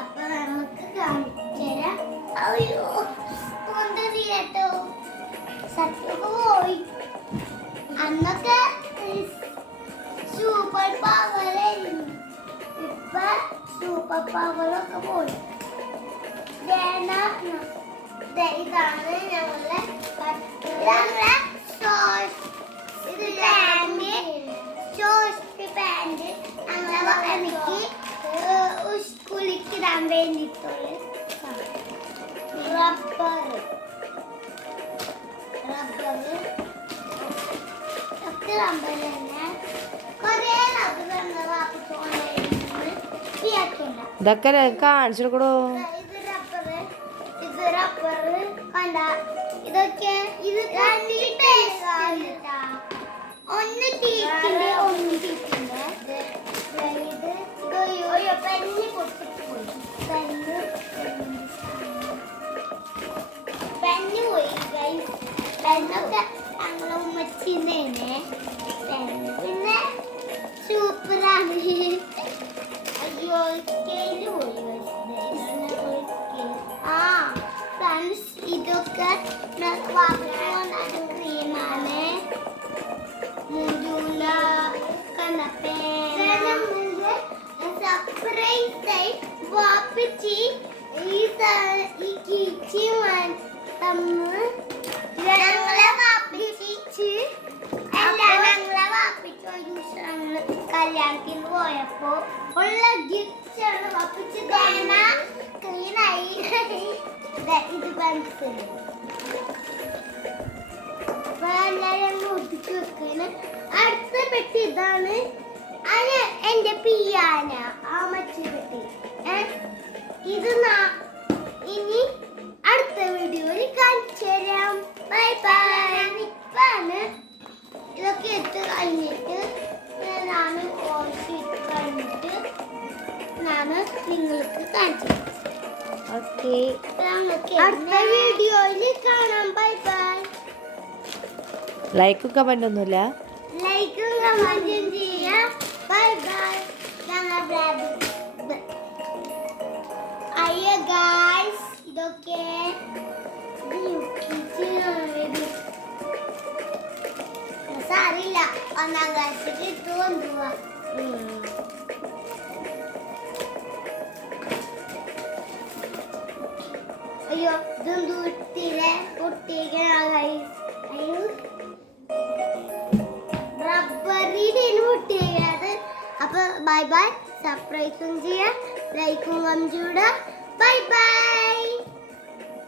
അപ്പൊ നമുക്ക് കാണിച്ചുതരാം. അയ്യോ കൊണ്ടോ സത്യമൊക്കെ പോയി. അന്നൊക്കെ സൂപ്പർ പവറായിരുന്നു. ഇപ്പൊ സൂപ്പർ പവറൊക്കെ പോയി. ഇതാണ് ഞങ്ങളുടെ പാന്റ്. എനിക്ക് സ്കൂളിലേക്ക് ഇടാൻ വേണ്ടിയിട്ടുള്ള റബ്ബർ തന്നെ കൊറേ ഇതൊക്കെ കാണിച്ചെടുക്കടോ. ഇത് റബ്ബർ കണ്ട. ഇതൊക്കെ ഇത് ഒന്ന് തീക്കിന്റെ ഒന്ന് തീക്കിന്റെ പെണ്ണി പൊട്ടിപ്പോയി. പെണ്ണി പോയി. പെണ്ണൊക്കെ ഞങ്ങളെ ഉമ്മച്ചിന്നേനെ. പിന്നെ സൂപ്പറാണ്. അയ്യോ സ്കെയില് പോയി. ആ ഫ്രണ്ട്സ് ഇതൊക്കെ ക്രീമാണ്. സർപ്രൈസായി വാപ്പിച്ചി ഈ കിച്ചി തന്ന് ഞങ്ങളെ വാപ്പിച്ച് ഞങ്ങളെ വാപ്പിച്ച് ഒരു ദിവസം ഞങ്ങള് കല്യാണത്തിന് പോയപ്പോ ഉള്ള ഗിഫ്റ്റ് ആണ് വാപ്പിച്ച് ക്ലീനായി. ഇത് പെൻസിൽ എല്ലാരും ഒട്ടിച്ചു വെക്കാന്. അടുത്ത പെട്ടി ഇതാണ്. അത് എന്റെ പിയാന ആ മച്ചി പെട്ടി. ഇത് ഇനി അടുത്ത വീഡിയോയിൽ കാണിച്ചു തരാം. Bye bye. ഇപ്പാണ് ഇതൊക്കെ ഇട്ട് കഴിഞ്ഞിട്ട് ഞാൻ ഓർത്തിട്ട് കഴിഞ്ഞിട്ട് ഞാൻ നിങ്ങൾക്ക് കാണിച്ചു തരാം. ഓക്കെ, അടുത്ത വീഡിയോയിൽ കാണാം. Bye bye. ലൈക്കും കമന്റ് ഒന്നുമില്ല. ലൈക്കും കമന്റും ചെയ്യാം. Bye bye. അയ്യോ ഗായ്സ്, ഇതൊക്കെ സാരില്ല. ഒന്നാം ക്ലാസ്സിൽ ഇട്ടുകൊണ്ടുപോവാ. അയ്യോ ഇതും ദൂരത്തിലെ കുട്ടികളായി. അയ്യോ റബ്ബറിന്റെ മുട്ടിയത്. അപ്പൊ ബൈ ബൈ. സർപ്രൈസും ചെയ്യാം. ലൈക്കും കമന്റും. Bye bye.